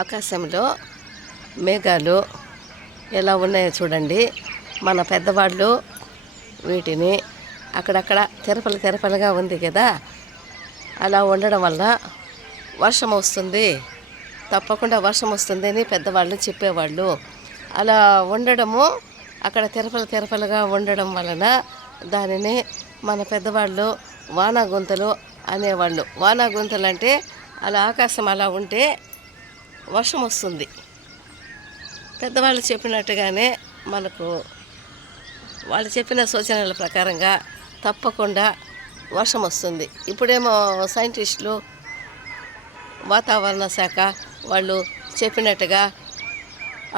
ఆకాశంలో మేఘాలు ఎలా ఉన్నాయో చూడండి. మన పెద్దవాళ్ళు వీటిని అక్కడక్కడ తెరపలుగా ఉంది కదా, అలా ఉండడం వల్ల వర్షం వస్తుంది, తప్పకుండా వర్షం వస్తుంది అని పెద్దవాళ్ళు చెప్పేవాళ్ళు. అలా ఉండడము, అక్కడ తెరపలుగా ఉండడం వలన దానిని మన పెద్దవాళ్ళు వానాగుంతలు అనేవాళ్ళు. వానాగుంతలు అంటే అలా ఆకాశం అలా ఉంటే వర్షం వస్తుంది. పెద్దవాళ్ళు చెప్పినట్టుగానే మనకు వాళ్ళు చెప్పిన సూచనల ప్రకారంగా తప్పకుండా వర్షం వస్తుంది. ఇప్పుడేమో సైంటిస్టులు, వాతావరణ శాఖ వాళ్ళు చెప్పినట్టుగా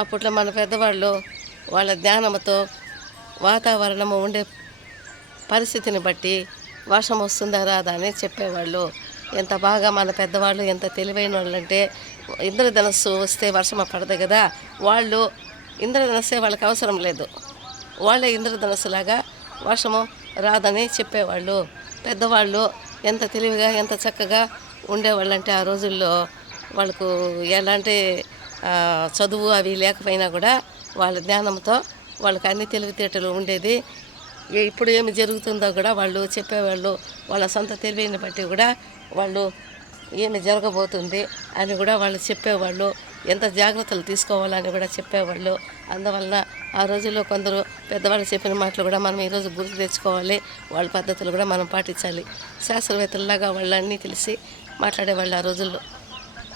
అప్పట్లో మన పెద్దవాళ్ళు వాళ్ళ జ్ఞానంతో వాతావరణము ఉండే పరిస్థితిని బట్టి వర్షం వస్తుందా రాదా అని చెప్పేవాళ్ళు. ఎంత బాగా మన పెద్దవాళ్ళు ఎంత తెలివైన వాళ్ళు అంటే, ఇంద్రధనస్సు వస్తే వర్షం పడదు కదా, వాళ్ళు ఇంద్రధనస్సే వాళ్ళకి అవసరం లేదు, వాళ్ళే ఇంద్రధనస్సులాగా వర్షము రాదని చెప్పేవాళ్ళు. పెద్దవాళ్ళు ఎంత తెలివిగా ఎంత చక్కగా ఉండేవాళ్ళంటే ఆ రోజుల్లో వాళ్ళకు ఎలాంటి చదువు అవి లేకపోయినా కూడా వాళ్ళ జ్ఞానంతో వాళ్ళకి అన్ని తెలివితేటలు ఉండేది. ఇప్పుడు ఏమి జరుగుతుందో కూడా వాళ్ళు చెప్పేవాళ్ళు. వాళ్ళ సొంత తెలివిని బట్టి కూడా వాళ్ళు ఏమి జరగబోతుంది అని కూడా వాళ్ళు చెప్పేవాళ్ళు. ఎంత జాగ్రత్తలు తీసుకోవాలని కూడా చెప్పేవాళ్ళు. అందువలన ఆ రోజుల్లో కొందరు పెద్దవాళ్ళు చెప్పిన మాటలు కూడా మనం ఈరోజు గుర్తు తెచ్చుకోవాలి. వాళ్ళ పద్ధతులు కూడా మనం పాటించాలి. శాస్త్రవేత్తల్లాగా వాళ్ళన్నీ తెలిసి మాట్లాడేవాళ్ళు ఆ రోజుల్లో.